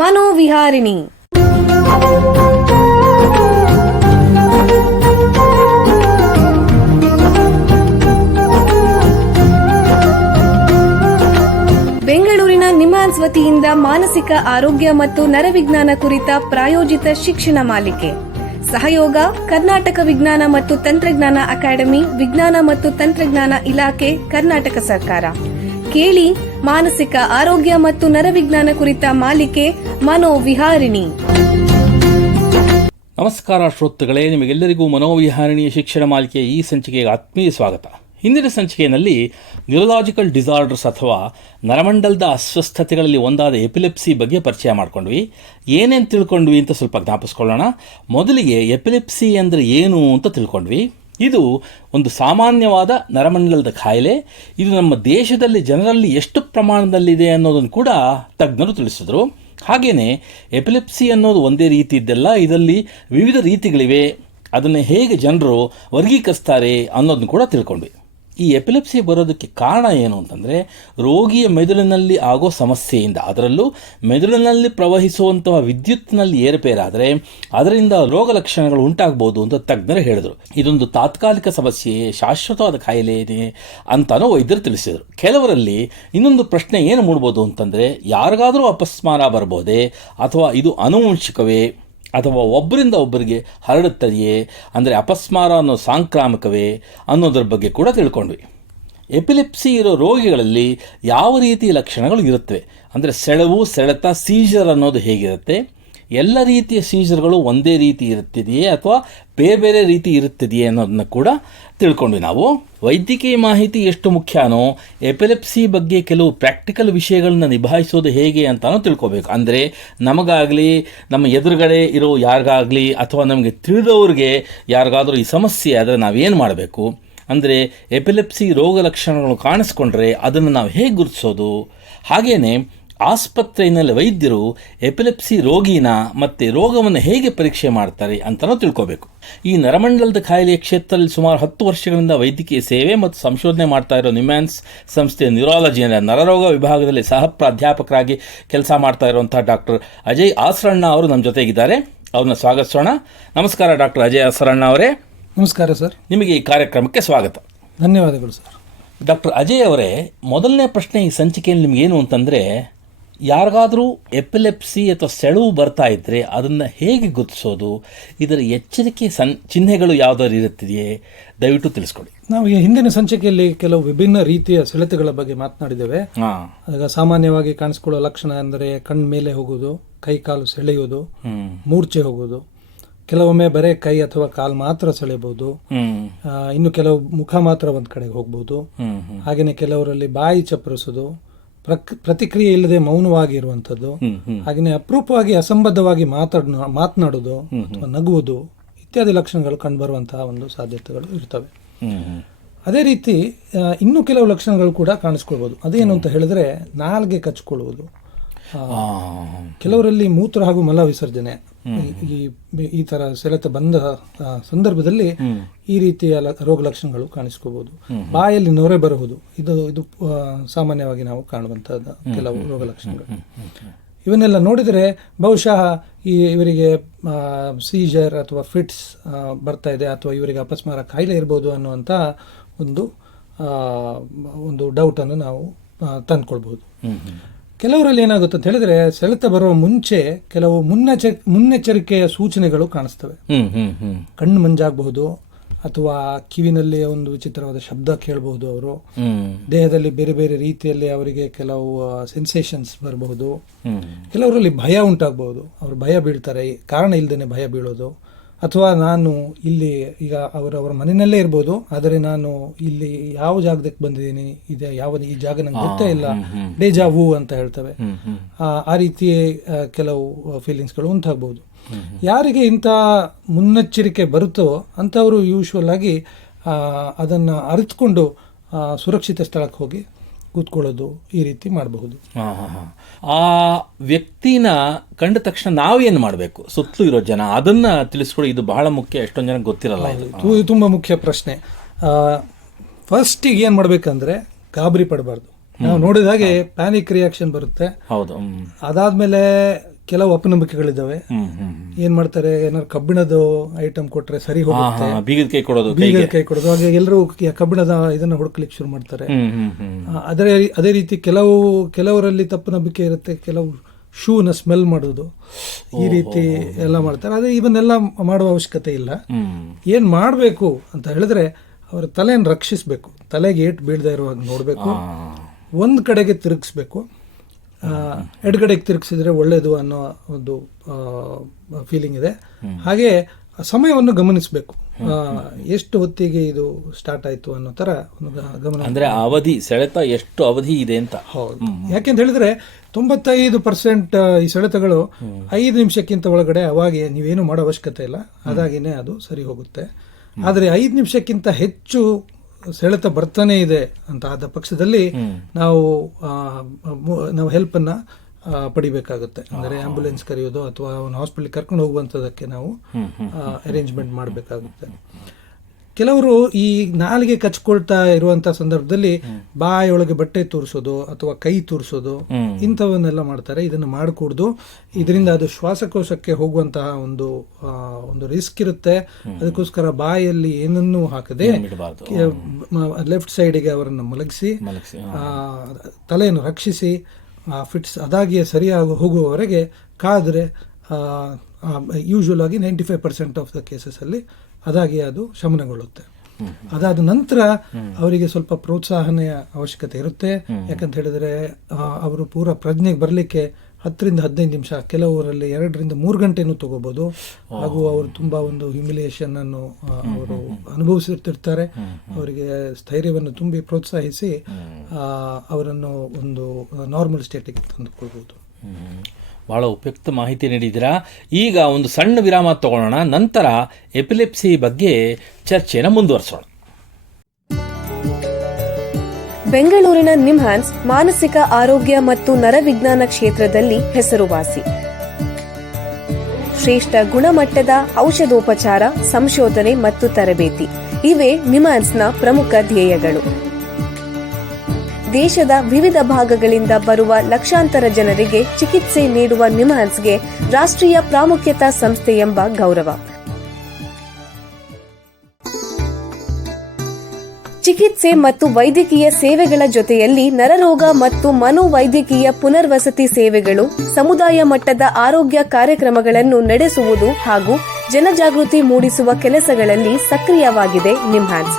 ಮನೋವಿಹಾರಿಣಿ. ಬೆಂಗಳೂರಿನ ನಿಮ್ಹಾನ್ಸ್ ವತಿಯಿಂದ ಮಾನಸಿಕ ಆರೋಗ್ಯ ಮತ್ತು ನರವಿಜ್ಞಾನ ಕುರಿತ ಪ್ರಾಯೋಜಿತ ಶಿಕ್ಷಣ ಮಾಲಿಕೆ. ಸಹಯೋಗ ಕರ್ನಾಟಕ ವಿಜ್ಞಾನ ಮತ್ತು ತಂತ್ರಜ್ಞಾನ ಅಕಾಡೆಮಿ, ವಿಜ್ಞಾನ ಮತ್ತು ತಂತ್ರಜ್ಞಾನ ಇಲಾಖೆ, ಕರ್ನಾಟಕ ಸರ್ಕಾರ. ಕೇಳಿ ಮಾನಸಿಕ ಆರೋಗ್ಯ ಮತ್ತು ನರವಿಜ್ಞಾನ ಕುರಿತ ಮಾಲಿಕೆ ಮನೋವಿಹಾರಿಣಿ. ನಮಸ್ಕಾರ ಶ್ರೋತೃಗಳೇ, ನಿಮಗೆಲ್ಲರಿಗೂ ಮನೋವಿಹಾರಿಣಿಯ ಶಿಕ್ಷಣ ಮಾಲಿಕೆಯ ಈ ಸಂಚಿಕೆಗೆ ಆತ್ಮೀಯ ಸ್ವಾಗತ. ಹಿಂದಿನ ಸಂಚಿಕೆಯಲ್ಲಿ ನ್ಯೂರಲಾಜಿಕಲ್ ಡಿಸಾರ್ಡರ್ಸ್ ಅಥವಾ ನರಮಂಡಲದ ಅಸ್ವಸ್ಥತೆಗಳಲ್ಲಿ ಒಂದಾದ ಎಪಿಲೆಪ್ಸಿ ಬಗ್ಗೆ ಪರಿಚಯ ಮಾಡ್ಕೊಂಡ್ವಿ. ಏನೇನು ತಿಳ್ಕೊಂಡ್ವಿ ಅಂತ ಸ್ವಲ್ಪ ಜ್ಞಾಪಿಸ್ಕೊಳ್ಳೋಣ. ಮೊದಲಿಗೆ ಎಪಿಲೆಪ್ಸಿ ಅಂದರೆ ಏನು ಅಂತ ತಿಳ್ಕೊಂಡ್ವಿ. ಇದು ಒಂದು ಸಾಮಾನ್ಯವಾದ ನರಮಂಡಲದ ಕಾಯಿಲೆ. ಇದು ನಮ್ಮ ದೇಶದಲ್ಲಿ ಜನರಲ್ಲಿ ಎಷ್ಟು ಪ್ರಮಾಣದಲ್ಲಿದೆ ಅನ್ನೋದನ್ನು ಕೂಡ ತಜ್ಞರು ತಿಳಿಸಿದರು. ಹಾಗೆಯೇ ಎಪಿಲೆಪ್ಸಿ ಅನ್ನೋದು ಒಂದೇ ರೀತಿ ಇದ್ದಲ್ಲ, ಇದರಲ್ಲಿ ವಿವಿಧ ರೀತಿಗಳಿವೆ. ಅದನ್ನು ಹೇಗೆ ಜನರು ವರ್ಗೀಕರಿಸ್ತಾರೆ ಅನ್ನೋದನ್ನು ಕೂಡ ತಿಳ್ಕೊಂಡ್ವಿ. ಈ ಎಪಿಲೆಪ್ಸಿ ಬರೋದಕ್ಕೆ ಕಾರಣ ಏನು ಅಂತಂದರೆ, ರೋಗಿಯ ಮೆದುಳಿನಲ್ಲಿ ಆಗೋ ಸಮಸ್ಯೆಯಿಂದ, ಅದರಲ್ಲೂ ಮೆದುಳಿನಲ್ಲಿ ಪ್ರವಹಿಸುವಂತಹ ವಿದ್ಯುತ್ನಲ್ಲಿ ಏರುಪೇರಾದರೆ ಅದರಿಂದ ರೋಗ ಲಕ್ಷಣಗಳು ಉಂಟಾಗ್ಬೋದು ಅಂತ ತಜ್ಞರು ಹೇಳಿದರು. ಇದೊಂದು ತಾತ್ಕಾಲಿಕ ಸಮಸ್ಯೆ, ಶಾಶ್ವತವಾದ ಕಾಯಿಲೆ ಇದೆ ಅಂತಲೂ ವೈದ್ಯರು ತಿಳಿಸಿದರು. ಕೆಲವರಲ್ಲಿ ಇನ್ನೊಂದು ಪ್ರಶ್ನೆ ಏನು ಮೂಡ್ಬೋದು ಅಂತಂದರೆ, ಯಾರಿಗಾದರೂ ಅಪಸ್ಮಾರ ಬರ್ಬೋದೇ ಅಥವಾ ಇದು ಆನುವಂಶಿಕವೇ ಅಥವಾ ಒಬ್ಬರಿಂದ ಒಬ್ಬರಿಗೆ ಹರಡುತ್ತದೆಯೇ, ಅಂದರೆ ಅಪಸ್ಮಾರ ಅನ್ನೋ ಸಾಂಕ್ರಾಮಿಕವೇ ಅನ್ನೋದ್ರ ಬಗ್ಗೆ ಕೂಡ ತಿಳ್ಕೊಂಡ್ವಿ. ಎಪಿಲೆಪ್ಸಿ ಇರೋ ರೋಗಿಗಳಲ್ಲಿ ಯಾವ ರೀತಿಯ ಲಕ್ಷಣಗಳು ಇರುತ್ತವೆ ಅಂದರೆ, ಸೆಳೆತ, ಸೀಜರ್ ಅನ್ನೋದು ಹೇಗಿರುತ್ತೆ, ಎಲ್ಲ ರೀತಿಯ ಸೀಜರ್ಗಳು ಒಂದೇ ರೀತಿ ಇರುತ್ತಿದೆಯೇ ಅಥವಾ ಬೇರೆ ಬೇರೆ ರೀತಿ ಇರುತ್ತಿದೆಯೇ ಅನ್ನೋದನ್ನ ಕೂಡ ತಿಳ್ಕೊಂಡ್ವಿ ನಾವು. ವೈದ್ಯಕೀಯ ಮಾಹಿತಿ ಎಷ್ಟು ಮುಖ್ಯನೋ ಎಪಿಲೆಪ್ಸಿ ಬಗ್ಗೆ ಕೆಲವು ಪ್ರಾಕ್ಟಿಕಲ್ ವಿಷಯಗಳನ್ನ ನಿಭಾಯಿಸೋದು ಹೇಗೆ ಅಂತಾನೂ ತಿಳ್ಕೊಬೇಕು. ಅಂದರೆ ನಮಗಾಗಲಿ, ನಮ್ಮ ಎದುರುಗಡೆ ಇರೋ ಯಾರಿಗಾಗಲಿ ಅಥವಾ ನಮಗೆ ತಿಳಿದವ್ರಿಗೆ ಯಾರಿಗಾದರೂ ಈ ಸಮಸ್ಯೆ ಆದರೆ ನಾವೇನು ಮಾಡಬೇಕು, ಅಂದರೆ ಎಪಿಲೆಪ್ಸಿ ರೋಗ ಲಕ್ಷಣಗಳು ಕಾಣಿಸ್ಕೊಂಡ್ರೆ ಅದನ್ನು ನಾವು ಹೇಗೆ ಗುರುತಿಸೋದು, ಹಾಗೆಯೇ ಆಸ್ಪತ್ರೆಯಲ್ಲಿ ವೈದ್ಯರು ಎಪಿಲೆಪ್ಸಿ ರೋಗಿನ ಮತ್ತು ರೋಗವನ್ನು ಹೇಗೆ ಪರೀಕ್ಷೆ ಮಾಡ್ತಾರೆ ಅಂತಲೂ ತಿಳ್ಕೋಬೇಕು. ಈ ನರಮಂಡಲದ ಕಾಯಿಲೆಯ ಕ್ಷೇತ್ರದಲ್ಲಿ ಸುಮಾರು 10 ವರ್ಷಗಳಿಂದ ವೈದ್ಯಕೀಯ ಸೇವೆ ಮತ್ತು ಸಂಶೋಧನೆ ಮಾಡ್ತಾ ಇರೋ ನಿಮ್ಹಾನ್ಸ್ ಸಂಸ್ಥೆಯ ನ್ಯೂರಾಲಜಿ ಅಂದರೆ ನರರೋಗ ವಿಭಾಗದಲ್ಲಿ ಸಹ ಪ್ರಾಧ್ಯಾಪಕರಾಗಿ ಕೆಲಸ ಮಾಡ್ತಾ ಇರುವಂಥ ಡಾಕ್ಟರ್ ಅಜಯ್ ಆಸರಣ್ಣ ಅವರು ನಮ್ಮ ಜೊತೆಗಿದ್ದಾರೆ. ಅವ್ರನ್ನ ಸ್ವಾಗತಿಸೋಣ. ನಮಸ್ಕಾರ ಡಾಕ್ಟರ್ ಅಜಯ್ ಆಸರಣ್ಣ ಅವರೇ. ನಮಸ್ಕಾರ ಸರ್. ನಿಮಗೆ ಈ ಕಾರ್ಯಕ್ರಮಕ್ಕೆ ಸ್ವಾಗತ. ಧನ್ಯವಾದಗಳು ಸರ್. ಡಾಕ್ಟರ್ ಅಜಯ್ ಅವರೇ, ಮೊದಲನೇ ಪ್ರಶ್ನೆ ಈ ಸಂಚಿಕೆಯಲ್ಲಿ ನಿಮಗೇನು ಅಂತಂದರೆ, ಯಾರಿಗಾದರೂ ಎಪಿಲೆಪ್ಸಿ ಅಥವಾ ಸೆಳವು ಬರ್ತಾ ಇದ್ದರೆ ಅದನ್ನು ಹೇಗೆ ಗುರುತಿಸೋದು, ಇದರ ಎಚ್ಚರಿಕೆ ಚಿಹ್ನೆಗಳು ಯಾವುದಾದ್ರು ಇರುತ್ತಿದೆಯೇ, ದಯವಿಟ್ಟು ತಿಳಿಸ್ಕೊಡಿ. ನಾವು ಈ ಹಿಂದಿನ ಸಂಚಿಕೆಯಲ್ಲಿ ಕೆಲವು ವಿಭಿನ್ನ ರೀತಿಯ ಸೆಳೆತಗಳ ಬಗ್ಗೆ ಮಾತನಾಡಿದ್ದೇವೆ. ಆಗ ಸಾಮಾನ್ಯವಾಗಿ ಕಾಣಿಸ್ಕೊಳ್ಳೋ ಲಕ್ಷಣ ಅಂದರೆ ಕಣ್ಣು ಮೇಲೆ ಹೋಗೋದು, ಕೈ ಕಾಲು ಸೆಳೆಯೋದು, ಮೂರ್ಛೆ ಹೋಗೋದು, ಕೆಲವೊಮ್ಮೆ ಬರೀ ಕೈ ಅಥವಾ ಕಾಲು ಮಾತ್ರ ಸೆಳೆಯಬಹುದು, ಇನ್ನು ಕೆಲವು ಮುಖ ಮಾತ್ರ ಒಂದ್ ಕಡೆಗೆ ಹೋಗ್ಬೋದು, ಹಾಗೆಯೇ ಕೆಲವರಲ್ಲಿ ಬಾಯಿ ಚಪ್ಪರಿಸೋದು, ಪ್ರತಿಕ್ರಿಯೆ ಇಲ್ಲದೆ ಮೌನವಾಗಿ ಇರುವಂಥದ್ದು, ಹಾಗೆಯೇ ಅಪರೂಪವಾಗಿ ಅಸಂಬದ್ಧವಾಗಿ ಮಾತನಾಡೋದು ಅಥವಾ ನಗುವುದು ಇತ್ಯಾದಿ ಲಕ್ಷಣಗಳು ಕಂಡುಬರುವಂತಹ ಒಂದು ಸಾಧ್ಯತೆಗಳು ಇರ್ತವೆ. ಅದೇ ರೀತಿ ಇನ್ನೂ ಕೆಲವು ಲಕ್ಷಣಗಳು ಕೂಡ ಕಾಣಿಸ್ಕೊಳ್ಬೋದು. ಅದೇನು ಅಂತ ಹೇಳಿದ್ರೆ, ನಾಲ್ಗೆ ಕಚ್ಕೊಳ್ಳುವುದು, ಕೆಲವರಲ್ಲಿ ಮೂತ್ರ ಹಾಗೂ ಮಲ ವಿಸರ್ಜನೆ, ಈ ತರ ಸೆಳೆತ ಬಂದ ಸಂದರ್ಭದಲ್ಲಿ ಈ ರೀತಿಯ ರೋಗ ಲಕ್ಷಣಗಳು ಕಾಣಿಸ್ಕೋಬಹುದು. ಬಾಯಲ್ಲಿ ನೊರೆ ಬರುವುದು, ಇದು ಸಾಮಾನ್ಯವಾಗಿ ನಾವು ಕಾಣುವಂತಹ ಕೆಲವು ರೋಗ ಲಕ್ಷಣಗಳು. ಇವನ್ನೆಲ್ಲ ನೋಡಿದರೆ ಬಹುಶಃ ಇವರಿಗೆ ಸೀಜರ್ ಅಥವಾ ಫಿಟ್ಸ್ ಬರ್ತಾ ಇದೆ ಅಥವಾ ಇವರಿಗೆ ಅಪಸ್ಮಾರ ಕಾಯಿಲೆ ಇರ್ಬೋದು ಅನ್ನುವಂಥ ಒಂದು ಡೌಟನ್ನು ನಾವು ತಂದ್ಕೊಳ್ಬಹುದು. ಕೆಲವರಲ್ಲಿ ಏನಾಗುತ್ತೆ ಅಂತ ಹೇಳಿದ್ರೆ, ಸೆಳೆತ ಬರುವ ಮುಂಚೆ ಕೆಲವು ಮುನ್ನೆಚ್ಚರಿಕೆಯ ಸೂಚನೆಗಳು ಕಾಣಿಸ್ತವೆ. ಕಣ್ಣು ಮಂಜಾಗಬಹುದು ಅಥವಾ ಕಿವಿನಲ್ಲಿ ಒಂದು ವಿಚಿತ್ರವಾದ ಶಬ್ದ ಕೇಳಬಹುದು. ಅವರು ದೇಹದಲ್ಲಿ ಬೇರೆ ಬೇರೆ ರೀತಿಯಲ್ಲಿ ಅವರಿಗೆ ಕೆಲವು ಸೆನ್ಸೇಷನ್ಸ್ ಬರಬಹುದು. ಕೆಲವರಲ್ಲಿ ಭಯ ಉಂಟಾಗಬಹುದು, ಅವರು ಭಯ ಬೀಳ್ತಾರೆ, ಕಾರಣ ಇಲ್ಲದೇನೆ ಭಯ ಬೀಳೋದು. ಅಥವಾ ನಾನು ಇಲ್ಲಿ ಈಗ ಅವರವರ ಮನೆಯಲ್ಲೇ ಇರ್ಬೋದು, ಆದರೆ ನಾನು ಇಲ್ಲಿ ಯಾವ ಜಾಗದಕ್ಕೆ ಬಂದಿದ್ದೀನಿ, ಈ ಜಾಗ ನಂಗೆ ಗೊತ್ತೇ ಇಲ್ಲ, ಡೇಜಾವು ಅಂತ ಹೇಳ್ತವೆ. ಆ ರೀತಿ ಕೆಲವು ಫೀಲಿಂಗ್ಸ್ಗಳು ಉಂಟಾಗಬಹುದು. ಯಾರಿಗೆ ಇಂಥ ಮುನ್ನೆಚ್ಚರಿಕೆ ಬರುತ್ತೋ ಅಂಥವರು ಯೂಶ್ವಲ್ ಆಗಿ ಅದನ್ನು ಅರಿತುಕೊಂಡು ಸುರಕ್ಷಿತ ಸ್ಥಳಕ್ಕೆ ಹೋಗಿ ಕೂತ್ಕೊಳ್ಳೋದು, ಈ ರೀತಿ ಮಾಡಬಹುದು. ಆ ವ್ಯಕ್ತಿನ ಕಂಡ ತಕ್ಷಣ ನಾವೇನು ಮಾಡಬೇಕು, ಸುತ್ತಲೂ ಇರೋ ಜನ ಅದನ್ನ ತಿಳಿಸ್ಕೊಡಿ. ಇದು ಬಹಳ ಮುಖ್ಯ, ಎಷ್ಟೊಂದು ಜನ ಗೊತ್ತಿರಲ್ಲ. ಇದು ತುಂಬಾ ಮುಖ್ಯ ಪ್ರಶ್ನೆ. ಫಸ್ಟಿಗೆ ಏನು ಮಾಡಬೇಕಂದ್ರೆ, ಗಾಬರಿ ಪಡಬಾರ್ದು. ನಾವು ನೋಡಿದ ಹಾಗೆ ಪ್ಯಾನಿಕ್ ರಿಯಾಕ್ಷನ್ ಬರುತ್ತೆ. ಹೌದು. ಅದಾದ್ಮೇಲೆ ಕೆಲವು ಅಪನಂಬಿಕೆಗಳಿದ್ದಾವೆ. ಏನ್ ಮಾಡ್ತಾರೆ, ಏನಾದ್ರು ಕಬ್ಬಿಣದ ಐಟಮ್ ಕೊಟ್ರೆ ಸರಿ ಹೋಗುತ್ತೆ, ಬೀಗದ ಕೈ ಕೊಡೋದು, ಕೈ ಕೊಡೋದು. ಹಾಗೆ ಎಲ್ಲರೂ ಕಬ್ಬಿಣದ ಇದನ್ನ ಹುಡುಕ್ಲಿಕ್ಕೆ ಶುರು ಮಾಡ್ತಾರೆ. ಅದೇ ರೀತಿ ಕೆಲವರಲ್ಲಿ ತಪ್ಪು ನಂಬಿಕೆ ಇರುತ್ತೆ. ಕೆಲವು ಶೂನ ಸ್ಮೆಲ್ ಮಾಡೋದು, ಈ ರೀತಿ ಎಲ್ಲ ಮಾಡ್ತಾರೆ. ಅದೇ ಇವನ್ನೆಲ್ಲ ಮಾಡುವ ಅವಶ್ಯಕತೆ ಇಲ್ಲ. ಏನ್ ಮಾಡಬೇಕು ಅಂತ ಹೇಳಿದ್ರೆ, ಅವರ ತಲೆಯನ್ನು ರಕ್ಷಿಸಬೇಕು. ತಲೆಗೆ ಏಟು ಬೀಳದೆ ಇರುವಾಗ ನೋಡಬೇಕು, ಒಂದು ಕಡೆಗೆ ತಿರುಗಿಸ್ಬೇಕು. ಎಡಗಡೆಗೆ ತಿರುಗಿಸಿದ್ರೆ ಒಳ್ಳೇದು ಅನ್ನೋ ಒಂದು ಫೀಲಿಂಗ್ ಇದೆ. ಹಾಗೆ ಸಮಯವನ್ನು ಗಮನಿಸಬೇಕು, ಎಷ್ಟು ಹೊತ್ತಿಗೆ ಇದು ಸ್ಟಾರ್ಟ್ ಆಯ್ತು ಅನ್ನೋ ತರ ಒಂದು ಗಮನ. ಅಂದ್ರೆ ಅವಧಿ, ಸೆಳೆತ ಎಷ್ಟು ಅವಧಿ ಇದೆ ಅಂತ. ಹೌದು, ಯಾಕೆಂತ ಹೇಳಿದ್ರೆ 95% ಈ ಸೆಳೆತಗಳು 5 ನಿಮಿಷಕ್ಕಿಂತ ಒಳಗಡೆ ಅವಾಗೆ ನೀವೇನು ಮಾಡೋ ಅವಶ್ಯಕತೆ ಇಲ್ಲ, ಅದಾಗಿನೇ ಅದು ಸರಿ ಹೋಗುತ್ತೆ. ಆದರೆ 5 ನಿಮಿಷಕ್ಕಿಂತ ಹೆಚ್ಚು ಸೆಳೆತ ಬರ್ತಾನೆ ಇದೆ ಅಂತ ಆದ ಪಕ್ಷದಲ್ಲಿ ನಾವು ಹೆಲ್ಪನ್ನು ಪಡಿಬೇಕಾಗುತ್ತೆ. ಅಂದರೆ ಆಂಬ್ಯುಲೆನ್ಸ್ ಕರೆಯೋದು ಅಥವಾ ಒಂದು ಹಾಸ್ಪಿಟಲ್ ಕರ್ಕೊಂಡು ಹೋಗುವಂಥದ್ದಕ್ಕೆ ನಾವು ಅರೇಂಜ್ಮೆಂಟ್ ಮಾಡಬೇಕಾಗುತ್ತೆ. ಕೆಲವರು ಈ ನಾಲಿಗೆ ಕಚ್ಕೊಳ್ತಾ ಇರುವಂಥ ಸಂದರ್ಭದಲ್ಲಿ ಬಾಯೊಳಗೆ ಬಟ್ಟೆ ತೂರಿಸೋದು ಅಥವಾ ಕೈ ತೂರಿಸೋದು ಇಂಥವನ್ನೆಲ್ಲ ಮಾಡ್ತಾರೆ. ಇದನ್ನು ಮಾಡಕೂಡ್ದು. ಇದರಿಂದ ಅದು ಶ್ವಾಸಕೋಶಕ್ಕೆ ಹೋಗುವಂತಹ ಒಂದು ರಿಸ್ಕ್ ಇರುತ್ತೆ. ಅದಕ್ಕೋಸ್ಕರ ಬಾಯಲ್ಲಿ ಏನನ್ನೂ ಹಾಕದೆ ಲೆಫ್ಟ್ ಸೈಡಿಗೆ ಅವರನ್ನು ಮಲಗಿಸಿ ತಲೆಯನ್ನು ರಕ್ಷಿಸಿ ಫಿಟ್ಸ್ ಅದಾಗಿಯೇ ಸರಿಯಾಗಿ ಹೋಗುವವರೆಗೆ ಕಾದರೆ ಯೂಶುವಲ್ ಆಗಿ 95% ಆಫ್ ದ ಕೇಸಸಲ್ಲಿ ಅದಾಗಿ ಅದು ಶಮನಗೊಳ್ಳುತ್ತೆ. ಅದಾದ ನಂತರ ಅವರಿಗೆ ಸ್ವಲ್ಪ ಪ್ರೋತ್ಸಾಹನೆಯ ಅವಶ್ಯಕತೆ ಇರುತ್ತೆ. ಯಾಕಂತ ಹೇಳಿದ್ರೆ ಅವರು ಪೂರ ಪ್ರಜ್ಞೆಗೆ ಬರಲಿಕ್ಕೆ 10 ರಿಂದ 15 ನಿಮಿಷ, ಕೆಲವರಲ್ಲಿ 2 ರಿಂದ 3 ಗಂಟೆನೂ ತಗೋಬಹುದು. ಹಾಗೂ ಅವರು ತುಂಬಾ ಒಂದು ಹ್ಯುಮಿಲಿಯೇಷನ್ ಅನ್ನು ಅವರು ಅನುಭವಿಸುತ್ತಿರ್ತಾರೆ. ಅವರಿಗೆ ಸ್ಥೈರ್ಯವನ್ನು ತುಂಬಿ ಪ್ರೋತ್ಸಾಹಿಸಿ ಅವರನ್ನು ಒಂದು ನಾರ್ಮಲ್ ಸ್ಟೇಟಿಗೆ ತಂದುಕೊಳ್ಬಹುದು. ಬಹಳ ಉಪಯುಕ್ತ ಮಾಹಿತಿ ನೀಡಿದ್ದೀರಾ. ಈಗ ಒಂದು ಸಣ್ಣ ವಿರಾಮ ತಗೊಳ್ಳೋಣ, ನಂತರ ಎಪಿಲೆಪ್ಸಿ ಬಗ್ಗೆ ಚರ್ಚೆಯನ್ನು ಮುಂದುವರಿಸೋಣ. ಬೆಂಗಳೂರಿನ ನಿಮ್ಹಾನ್ಸ್ ಮಾನಸಿಕ ಆರೋಗ್ಯ ಮತ್ತು ನರವಿಜ್ಞಾನ ಕ್ಷೇತ್ರದಲ್ಲಿ ಹೆಸರುವಾಸಿ. ಶ್ರೇಷ್ಠ ಗುಣಮಟ್ಟದ ಔಷಧೋಪಚಾರ, ಸಂಶೋಧನೆ ಮತ್ತು ತರಬೇತಿ ಇವೇ ನಿಮ್ಹಾನ್ಸ್ನ ಪ್ರಮುಖ ಧ್ಯೇಯಗಳು. ದೇಶದ ವಿವಿಧ ಭಾಗಗಳಿಂದ ಬರುವ ಲಕ್ಷಾಂತರ ಜನರಿಗೆ ಚಿಕಿತ್ಸೆ ನೀಡುವ ನಿಮ್ಹಾನ್ಸ್ಗೆ ರಾಷ್ಟ್ರೀಯ ಪ್ರಾಮುಖ್ಯತಾ ಸಂಸ್ಥೆ ಎಂಬ ಗೌರವ. ಚಿಕಿತ್ಸೆ ಮತ್ತು ವೈದ್ಯಕೀಯ ಸೇವೆಗಳ ಜೊತೆಯಲ್ಲಿ ನರರೋಗ ಮತ್ತು ಮನೋವೈದ್ಯಕೀಯ ಪುನರ್ವಸತಿ ಸೇವೆಗಳು, ಸಮುದಾಯ ಮಟ್ಟದ ಆರೋಗ್ಯ ಕಾರ್ಯಕ್ರಮಗಳನ್ನು ನಡೆಸುವುದು ಹಾಗೂ ಜನಜಾಗೃತಿ ಮೂಡಿಸುವ ಕೆಲಸಗಳಲ್ಲಿ ಸಕ್ರಿಯವಾಗಿದೆ ನಿಮ್ಹಾನ್ಸ್.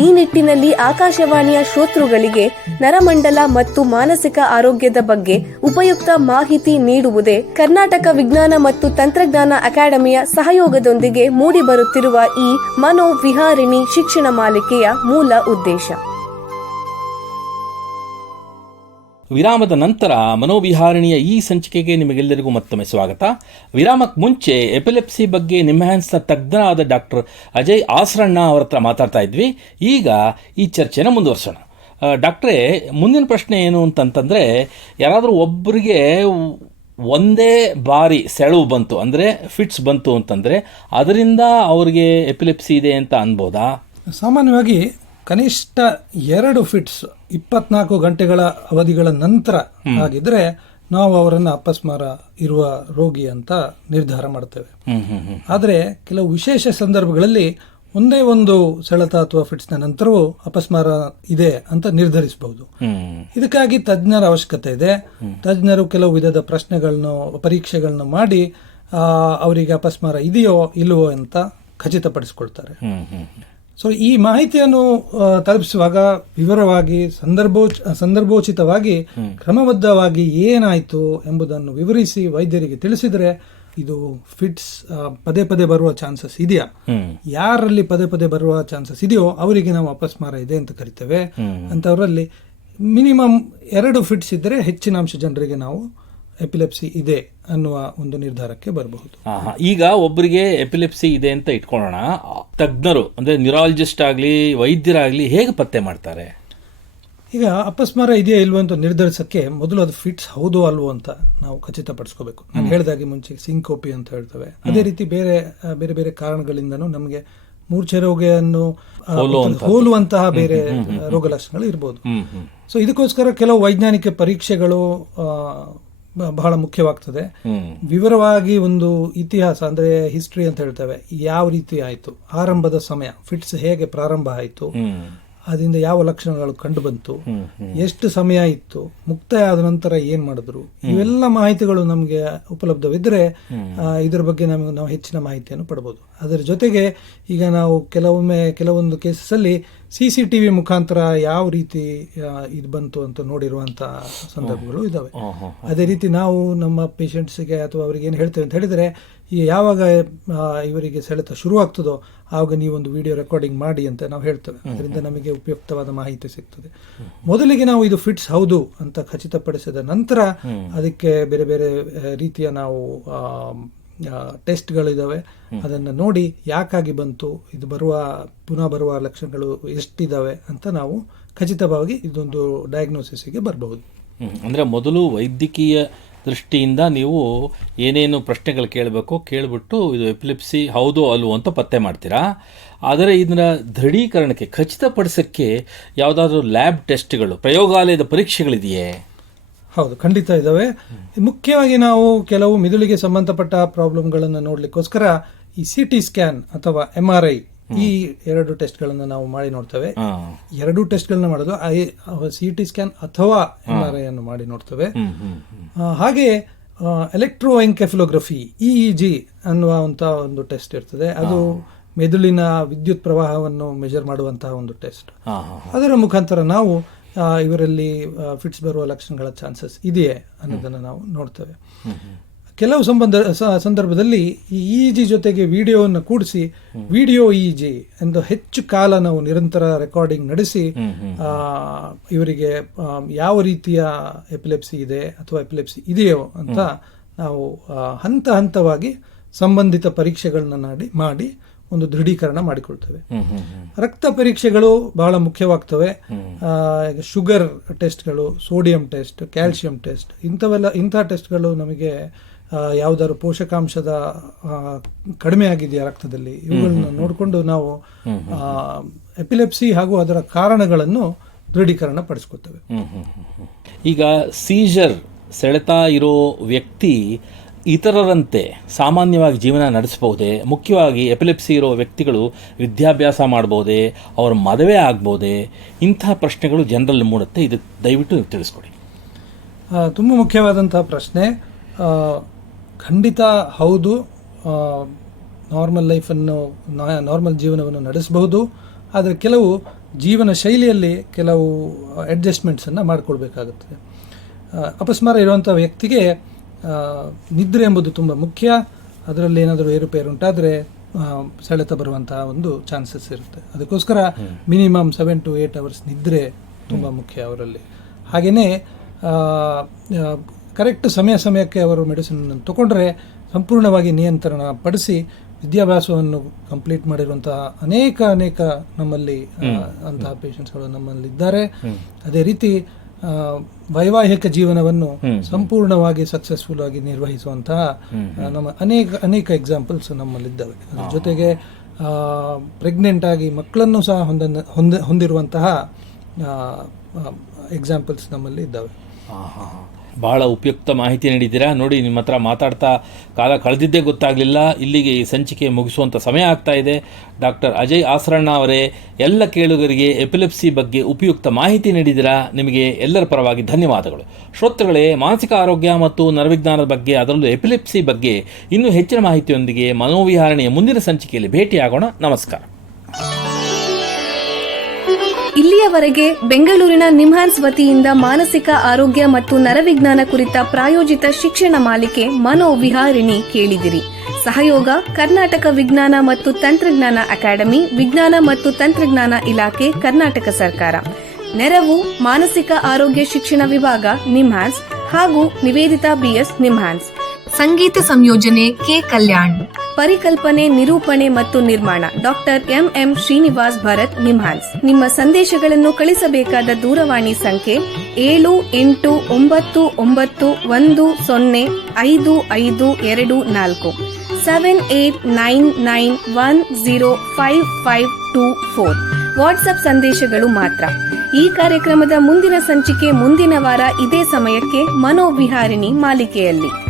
ಈ ನಿಟ್ಟಿನಲ್ಲಿ ಆಕಾಶವಾಣಿಯ ಶ್ರೋತೃಗಳಿಗೆ ನರಮಂಡಲ ಮತ್ತು ಮಾನಸಿಕ ಆರೋಗ್ಯದ ಬಗ್ಗೆ ಉಪಯುಕ್ತ ಮಾಹಿತಿ ನೀಡುವುದೇ ಕರ್ನಾಟಕ ವಿಜ್ಞಾನ ಮತ್ತು ತಂತ್ರಜ್ಞಾನ ಅಕಾಡೆಮಿಯ ಸಹಯೋಗದೊಂದಿಗೆ ಮೂಡಿಬರುತ್ತಿರುವ ಈ ಮನೋವಿಹಾರಿಣಿ ಶಿಕ್ಷಣ ಮಾಲಿಕೆಯ ಮೂಲ ಉದ್ದೇಶ. ವಿರಾಮದ ನಂತರ ಮನೋವಿಹಾರಿಣಿಯ ಈ ಸಂಚಿಕೆಗೆ ನಿಮಗೆಲ್ಲರಿಗೂ ಮತ್ತೊಮ್ಮೆ ಸ್ವಾಗತ. ವಿರಾಮಕ್ಕೆ ಮುಂಚೆ ಎಪಿಲೆಪ್ಸಿ ಬಗ್ಗೆ ನಿಮ್ಹಾನ್ಸ್ನ ತಜ್ಞರಾದ ಡಾಕ್ಟರ್ ಅಜಯ್ ಆಸರಣ್ಣ ಅವರ ಹತ್ರ ಮಾತಾಡ್ತಾ ಇದ್ವಿ. ಈಗ ಈ ಚರ್ಚೆನ ಮುಂದುವರ್ಸೋಣ. ಡಾಕ್ಟ್ರೇ, ಮುಂದಿನ ಪ್ರಶ್ನೆ ಏನು ಅಂತಂತಂದರೆ, ಯಾರಾದರೂ ಒಬ್ಬರಿಗೆ ಒಂದೇ ಬಾರಿ ಸೆಳವು ಬಂತು, ಅಂದರೆ ಫಿಟ್ಸ್ ಬಂತು ಅಂತಂದರೆ ಅದರಿಂದ ಅವರಿಗೆ ಎಪಿಲೆಪ್ಸಿ ಇದೆ ಅಂತ ಅನ್ಬೋದಾ? ಸಾಮಾನ್ಯವಾಗಿ ಕನಿಷ್ಠ 2 ಫಿಟ್ಸ್ 24 ಗಂಟೆಗಳ ಅವಧಿಗಳ ನಂತರ ಆಗಿದ್ರೆ ನಾವು ಅವರನ್ನು ಅಪಸ್ಮಾರ ಇರುವ ರೋಗಿ ಅಂತ ನಿರ್ಧಾರ ಮಾಡ್ತೇವೆ. ಆದರೆ ಕೆಲವು ವಿಶೇಷ ಸಂದರ್ಭಗಳಲ್ಲಿ ಒಂದೇ ಒಂದು ಸೆಳೆತ ಅಥವಾ ಫಿಟ್ಸ್ನ ನಂತರವೂ ಅಪಸ್ಮಾರ ಇದೆ ಅಂತ ನಿರ್ಧರಿಸಬಹುದು. ಇದಕ್ಕಾಗಿ ತಜ್ಞರ ಅವಶ್ಯಕತೆ ಇದೆ. ತಜ್ಞರು ಕೆಲವು ವಿಧದ ಪ್ರಶ್ನೆಗಳನ್ನು, ಪರೀಕ್ಷೆಗಳನ್ನು ಮಾಡಿ ಅವರಿಗೆ ಅಪಸ್ಮಾರ ಇದೆಯೋ ಇಲ್ಲವೋ ಅಂತ ಖಚಿತಪಡಿಸಿಕೊಳ್ತಾರೆ. ಸೊ ಈ ಮಾಹಿತಿಯನ್ನು ತಲುಪಿಸುವಾಗ ವಿವರವಾಗಿ ಸಂದರ್ಭೋಚಿತವಾಗಿ ಕ್ರಮಬದ್ಧವಾಗಿ ಏನಾಯಿತು ಎಂಬುದನ್ನು ವಿವರಿಸಿ ವೈದ್ಯರಿಗೆ ತಿಳಿಸಿದರೆ ಇದು ಫಿಟ್ಸ್ ಪದೇ ಪದೇ ಬರುವ ಚಾನ್ಸಸ್ ಇದೆಯಾ, ಯಾರಲ್ಲಿ ಪದೇ ಪದೇ ಬರುವ ಚಾನ್ಸಸ್ ಇದೆಯೋ ಅವರಿಗೆ ನಾವು ಅಪಸ್ಮಾರ ಇದೆ ಅಂತ ಕರಿತೇವೆ. ಅಂತವರಲ್ಲಿ ಮಿನಿಮಮ್ 2 ಫಿಟ್ಸ್ ಇದ್ದರೆ ಹೆಚ್ಚಿನ ಅಂಶ ಜನರಿಗೆ ನಾವು ಎಪಿಲೆಪ್ಸಿ ಇದೆ ಅನ್ನುವ ಒಂದು ನಿರ್ಧಾರಕ್ಕೆ ಬರಬಹುದು. ಈಗ ಒಬ್ಬರಿಗೆ ಎಪಿಲೆಪ್ಸಿ ಇದೆ ಅಂತ ಇಟ್ಕೊಳ್ಳೋಣ, ತಜ್ಞರು ಅಂದರೆ ನ್ಯೂರಾಲಜಿಸ್ಟ್ ಆಗಲಿ ವೈದ್ಯರಾಗಲಿ ಹೇಗೆ ಪತ್ತೆ ಮಾಡ್ತಾರೆ? ಈಗ ಅಪಸ್ಮಾರ ಇದೆಯಾ ಇಲ್ವೋ ಅಂತ ನಿರ್ಧರಿಸಕ್ಕೆ ಮೊದಲು ಅದು ಫಿಟ್ಸ್ ಹೌದೋ ಅಲ್ವೋ ಅಂತ ನಾವು ಖಚಿತಪಡಿಸ್ಕೋಬೇಕು. ನಾನು ಹೇಳಿದಾಗೆ ಮುಂಚೆ ಸಿಂಕೋಪಿ ಅಂತ ಹೇಳ್ತೇವೆ. ಅದೇ ರೀತಿ ಬೇರೆ ಬೇರೆ ಬೇರೆ ಕಾರಣಗಳಿಂದನೂ ನಮಗೆ ಮೂರ್ಛೆ ರೋಗವನ್ನು ಹೋಲುವಂತಹ ಬೇರೆ ರೋಗ ಲಕ್ಷಣಗಳು ಇರ್ಬೋದು. ಸೊ ಇದಕ್ಕೋಸ್ಕರ ಕೆಲವು ವೈಜ್ಞಾನಿಕ ಪರೀಕ್ಷೆಗಳು ಬಹಳ ಮುಖ್ಯವಾಗ್ತದೆ. ವಿವರವಾಗಿ ಒಂದು ಇತಿಹಾಸ ಅಂದ್ರೆ ಹಿಸ್ಟ್ರಿ ಅಂತ ಹೇಳ್ತೇವೆ, ಯಾವ ರೀತಿ ಆಯಿತು, ಆರಂಭದ ಸಮಯ, ಫಿಟ್ಸ್ ಹೇಗೆ ಪ್ರಾರಂಭ ಆಯಿತು, ಅದರಿಂದ ಯಾವ ಲಕ್ಷಣಗಳು ಕಂಡು ಬಂತು, ಎಷ್ಟು ಸಮಯ ಇತ್ತು, ಮುಕ್ತಾಯ ಆದ ನಂತರ ಏನ್ ಮಾಡಿದ್ರು, ಇವೆಲ್ಲ ಮಾಹಿತಿಗಳು ನಮಗೆ ಉಪಲಬ್ಧವಿದ್ರೆ ಇದರ ಬಗ್ಗೆ ನಾವು ಹೆಚ್ಚಿನ ಮಾಹಿತಿಯನ್ನು ಪಡಬಹುದು. ಅದರ ಜೊತೆಗೆ ಈಗ ನಾವು ಕೆಲವೊಂದು ಕೇಸಸ್ ಅಲ್ಲಿ CCTV ಮುಖಾಂತರ ಯಾವ ರೀತಿ ಇದು ಬಂತು ಅಂತ ನೋಡಿರುವಂತ ಸಂದರ್ಭಗಳು ಇದಾವೆ. ಅದೇ ರೀತಿ ನಾವು ನಮ್ಮ ಪೇಷಂಟ್ಸ್ಗೆ ಅಥವಾ ಅವರಿಗೆ ಏನು ಹೇಳ್ತೇವೆ ಅಂತ ಹೇಳಿದ್ರೆ, ಯಾವಾಗ ಇವರಿಗೆ ಸೆಳೆತ ಶುರುವಾಗ್ತದೋ ಆವಾಗ ನೀವೊಂದು ವಿಡಿಯೋ ರೆಕಾರ್ಡಿಂಗ್ ಮಾಡಿ ಅಂತ ನಾವು ಹೇಳ್ತೇವೆ. ಅದರಿಂದ ನಮಗೆ ಉಪಯುಕ್ತವಾದ ಮಾಹಿತಿ ಸಿಗ್ತದೆ. ಮೊದಲಿಗೆ ನಾವು ಇದು ಫಿಟ್ಸ್ ಹೌದು ಅಂತ ಖಚಿತಪಡಿಸಿದ ನಂತರ ಅದಕ್ಕೆ ಬೇರೆ ಬೇರೆ ರೀತಿಯ ನಾವು ಟೆಸ್ಟ್ಗಳಿದ್ದಾವೆ, ಅದನ್ನು ನೋಡಿ ಯಾಕಾಗಿ ಬಂತು, ಇದು ಪುನಃ ಬರುವ ಲಕ್ಷಣಗಳು ಎಷ್ಟಿದ್ದಾವೆ ಅಂತ ನಾವು ಖಚಿತವಾಗಿ ಇದೊಂದು ಡಯಾಗ್ನೋಸಿಸ್ಗೆ ಬರಬಹುದು. ಅಂದರೆ ಮೊದಲು ವೈದ್ಯಕೀಯ ದೃಷ್ಟಿಯಿಂದ ನೀವು ಏನೇನು ಪ್ರಶ್ನೆಗಳು ಕೇಳಿಬಿಟ್ಟು ಇದು ಎಪಿಲೆಪ್ಸಿ ಹೌದೋ ಅಲ್ವೋ ಅಂತ ಪತ್ತೆ ಮಾಡ್ತೀರಾ. ಆದರೆ ಇದನ್ನ ದೃಢೀಕರಣಕ್ಕೆ ಖಚಿತಪಡಿಸೋಕ್ಕೆ ಯಾವುದಾದ್ರೂ ಲ್ಯಾಬ್ ಟೆಸ್ಟ್ಗಳು, ಪ್ರಯೋಗಾಲಯದ ಪರೀಕ್ಷೆಗಳಿದೆಯೇ? ಹೌದು, ಖಂಡಿತ ಇದ್ದಾವೆ. ಮುಖ್ಯವಾಗಿ ನಾವು ಕೆಲವು ಮಿದುಳಿಗೆ ಸಂಬಂಧಪಟ್ಟ ಪ್ರಾಬ್ಲಮ್ಗಳನ್ನು ನೋಡ್ಲಿಕ್ಕೋಸ್ಕರ ಈ CT ಸ್ಕ್ಯಾನ್ ಅಥವಾ MRI ಈ 2 ಟೆಸ್ಟ್ಗಳನ್ನು ನಾವು ಮಾಡಿ ನೋಡ್ತೇವೆ. 2 ಟೆಸ್ಟ್ಗಳನ್ನ ಮಾಡೋದು CT ಸ್ಕ್ಯಾನ್ ಅಥವಾ MRI ಅನ್ನು ಮಾಡಿ ನೋಡ್ತೇವೆ. ಹಾಗೆ ಎಲೆಕ್ಟ್ರೋಎನ್ಕೆಫಲೋಗ್ರಫಿ EEG ಅನ್ನುವಂತ ಒಂದು ಟೆಸ್ಟ್ ಇರ್ತದೆ. ಅದು ಮೆದುಳಿನ ವಿದ್ಯುತ್ ಪ್ರವಾಹವನ್ನು ಮೆಜರ್ ಮಾಡುವಂತಹ ಒಂದು ಟೆಸ್ಟ್. ಅದರ ಮುಖಾಂತರ ನಾವು ಇವರಲ್ಲಿ ಫಿಟ್ಸ್ ಬರುವ ಲಕ್ಷಣಗಳ ಚಾನ್ಸಸ್ ಇದೆಯೇ ಅನ್ನೋದನ್ನು ನಾವು ನೋಡ್ತೇವೆ. ಕೆಲವು ಸಂದರ್ಭದಲ್ಲಿ ಈ EEG ಜೊತೆಗೆ ವಿಡಿಯೋವನ್ನು ಕೂಡಿಸಿ ವಿಡಿಯೋ EEG ಎಂದು ಹೆಚ್ಚು ಕಾಲ ನಾವು ನಿರಂತರ ರೆಕಾರ್ಡಿಂಗ್ ನಡೆಸಿ ಇವರಿಗೆ ಯಾವ ರೀತಿಯ ಎಪಿಲೆಪ್ಸಿ ಇದೆ ಅಥವಾ ಎಪಿಲೆಪ್ಸಿ ಇದೆಯೋ ಅಂತ ನಾವು ಹಂತವಾಗಿ ಸಂಬಂಧಿತ ಪರೀಕ್ಷೆಗಳನ್ನ ಮಾಡಿ ಒಂದು ದೃಢೀಕರಣ ಮಾಡಿಕೊಳ್ತೇವೆ. ರಕ್ತ ಪರೀಕ್ಷೆಗಳು ಬಹಳ ಮುಖ್ಯವಾಗ್ತವೆ. ಶುಗರ್ ಟೆಸ್ಟ್ಗಳು, ಸೋಡಿಯಂ ಟೆಸ್ಟ್, ಕ್ಯಾಲ್ಸಿಯಂ ಟೆಸ್ಟ್, ಇಂಥ ಟೆಸ್ಟ್ಗಳು ನಮಗೆ ಯಾವುದಾದ್ರು ಪೋಷಕಾಂಶದ ಕಡಿಮೆ ಆಗಿದೆಯಾ ರಕ್ತದಲ್ಲಿ, ಇವುಗಳನ್ನ ನೋಡಿಕೊಂಡು ನಾವು ಎಪಿಲೆಪ್ಸಿ ಹಾಗೂ ಅದರ ಕಾರಣಗಳನ್ನು ದೃಢೀಕರಣ ಪಡಿಸ್ಕೊಳ್ತೇವೆ. ಈಗ ಸೀಜರ್ ಸೆಳೆತ ಇರೋ ವ್ಯಕ್ತಿ ಇತರರಂತೆ ಸಾಮಾನ್ಯವಾಗಿ ಜೀವನ ನಡೆಸಬಹುದೇ? ಮುಖ್ಯವಾಗಿ ಎಪಿಲೆಪ್ಸಿ ಇರೋ ವ್ಯಕ್ತಿಗಳು ವಿದ್ಯಾಭ್ಯಾಸ ಮಾಡ್ಬೋದೇ, ಅವ್ರ ಮದುವೆ ಆಗ್ಬೋದೇ? ಇಂಥ ಪ್ರಶ್ನೆಗಳು ಜನರಲ್ಲಿ ಮೂಡುತ್ತೆ. ಇದು ದಯವಿಟ್ಟು ತಿಳಿಸ್ಕೊಡಿ. ತುಂಬ ಮುಖ್ಯವಾದಂತಹ ಪ್ರಶ್ನೆ. ಖಂಡಿತ ಹೌದು, ನಾರ್ಮಲ್ ಜೀವನವನ್ನು ನಡೆಸಬಹುದು. ಆದರೆ ಕೆಲವು ಜೀವನ ಶೈಲಿಯಲ್ಲಿ ಕೆಲವು ಅಡ್ಜಸ್ಟ್ಮೆಂಟ್ಸನ್ನು ಮಾಡಿಕೊಳ್ಬೇಕಾಗುತ್ತದೆ. ಅಪಸ್ಮಾರ ಇರುವಂಥ ವ್ಯಕ್ತಿಗೆ ನಿದ್ರೆ ಎಂಬುದು ತುಂಬ ಮುಖ್ಯ. ಅದರಲ್ಲಿ ಏನಾದರೂ ಏರುಪೇರು ಉಂಟಾದರೆ ಸೆಳೆತ ಬರುವಂತಹ ಒಂದು ಚಾನ್ಸಸ್ ಇರುತ್ತೆ. ಅದಕ್ಕೋಸ್ಕರ ಮಿನಿಮಮ್ 7 to 8 hours ನಿದ್ರೆ ತುಂಬ ಮುಖ್ಯ ಅವರಲ್ಲಿ. ಹಾಗೆಯೇ ಕರೆಕ್ಟ್ ಸಮಯಕ್ಕೆ ಅವರು ಮೆಡಿಸಿನ್ ತಗೊಂಡ್ರೆ ಸಂಪೂರ್ಣವಾಗಿ ನಿಯಂತ್ರಣ ಪಡಿಸಿ ವಿದ್ಯಾಭ್ಯಾಸವನ್ನು ಕಂಪ್ಲೀಟ್ ಮಾಡಿರುವಂತಹ ಅನೇಕ ನಮ್ಮಲ್ಲಿ ಅಂತಹ ಪೇಷಂಟ್ಸ್ಗಳು ನಮ್ಮಲ್ಲಿದ್ದಾರೆ. ಅದೇ ರೀತಿ ವೈವಾಹಿಕ ಜೀವನವನ್ನು ಸಂಪೂರ್ಣವಾಗಿ ಸಕ್ಸಸ್ಫುಲ್ ಆಗಿ ನಿರ್ವಹಿಸುವಂತಹ ನಮ್ಮ ಅನೇಕ ಎಕ್ಸಾಂಪಲ್ಸ್ ನಮ್ಮಲ್ಲಿದ್ದಾವೆ. ಅದ್ರ ಜೊತೆಗೆ ಪ್ರೆಗ್ನೆಂಟ್ ಆಗಿ ಮಕ್ಕಳನ್ನು ಸಹ ಹೊಂದಿರುವಂತಹ ಎಕ್ಸಾಂಪಲ್ಸ್ ನಮ್ಮಲ್ಲಿ ಇದ್ದಾವೆ. ಬಹಳ ಉಪಯುಕ್ತ ಮಾಹಿತಿ ನೀಡಿದ್ದೀರಾ. ನೋಡಿ, ನಿಮ್ಮ ಹತ್ರ ಮಾತಾಡ್ತಾ ಕಾಲ ಕಳೆದಿದ್ದೇ ಗೊತ್ತಾಗಲಿಲ್ಲ. ಇಲ್ಲಿಗೆ ಈ ಸಂಚಿಕೆ ಮುಗಿಸುವಂಥ ಸಮಯ ಆಗ್ತಾ ಇದೆ. ಡಾಕ್ಟರ್ ಅಜಯ್ ಆಸರಣ್ಣ ಅವರೇ, ಎಲ್ಲ ಕೇಳುಗರಿಗೆ ಎಪಿಲೆಪ್ಸಿ ಬಗ್ಗೆ ಉಪಯುಕ್ತ ಮಾಹಿತಿ ನೀಡಿದ್ದೀರಾ. ನಿಮಗೆ ಎಲ್ಲರ ಪರವಾಗಿ ಧನ್ಯವಾದಗಳು. ಶ್ರೋತೃಗಳೇ, ಮಾನಸಿಕ ಆರೋಗ್ಯ ಮತ್ತು ನರವಿಜ್ಞಾನದ ಬಗ್ಗೆ, ಅದರಲ್ಲೂ ಎಪಿಲೆಪ್ಸಿ ಬಗ್ಗೆ ಇನ್ನೂ ಹೆಚ್ಚಿನ ಮಾಹಿತಿಯೊಂದಿಗೆ ಮನೋವಿಹಾರಣೆಯ ಮುಂದಿನ ಸಂಚಿಕೆಯಲ್ಲಿ ಭೇಟಿಯಾಗೋಣ. ನಮಸ್ಕಾರ. ಇಲ್ಲಿಯವರೆಗೆ ಬೆಂಗಳೂರಿನ ನಿಮ್ಹಾನ್ಸ್ ವತಿಯಿಂದ ಮಾನಸಿಕ ಆರೋಗ್ಯ ಮತ್ತು ನರವಿಜ್ಞಾನ ಕುರಿತ ಪ್ರಾಯೋಜಿತ ಶಿಕ್ಷಣ ಮಾಲಿಕೆ ಮನೋವಿಹಾರಿಣಿ ಕೇಳಿದಿರಿ. ಸಹಯೋಗ ಕರ್ನಾಟಕ ವಿಜ್ಞಾನ ಮತ್ತು ತಂತ್ರಜ್ಞಾನ ಅಕಾಡೆಮಿ, ವಿಜ್ಞಾನ ಮತ್ತು ತಂತ್ರಜ್ಞಾನ ಇಲಾಖೆ, ಕರ್ನಾಟಕ ಸರ್ಕಾರ. ನೆರವು ಮಾನಸಿಕ ಆರೋಗ್ಯ ಶಿಕ್ಷಣ ವಿಭಾಗ, ನಿಮ್ಹಾನ್ಸ್ ಹಾಗೂ ನಿವೇದಿತಾ BS, ನಿಮ್ಹಾನ್ಸ್. ಸಂಗೀತ ಸಂಯೋಜನೆ ಕೆ ಕಲ್ಯಾಣ್. ಪರಿಕಲ್ಪನೆ, ನಿರೂಪಣೆ ಮತ್ತು ನಿರ್ಮಾಣ ಡಾಕ್ಟರ್ MM ಶ್ರೀನಿವಾಸ್ ಭರತ್, ನಿಮ್ಹಾನ್ಸ್. ನಿಮ್ಮ ಸಂದೇಶಗಳನ್ನು ಕಳಿಸಬೇಕಾದ ದೂರವಾಣಿ ಸಂಖ್ಯೆ 7891105524 7899105524. ವಾಟ್ಸ್ಆಪ್ ಸಂದೇಶಗಳು ಮಾತ್ರ. ಈ ಕಾರ್ಯಕ್ರಮದ ಮುಂದಿನ ಸಂಚಿಕೆ ಮುಂದಿನ ವಾರ ಇದೇ ಸಮಯಕ್ಕೆ ಮನೋವಿಹಾರಿಣಿ ಮಾಲಿಕೆಯಲ್ಲಿ.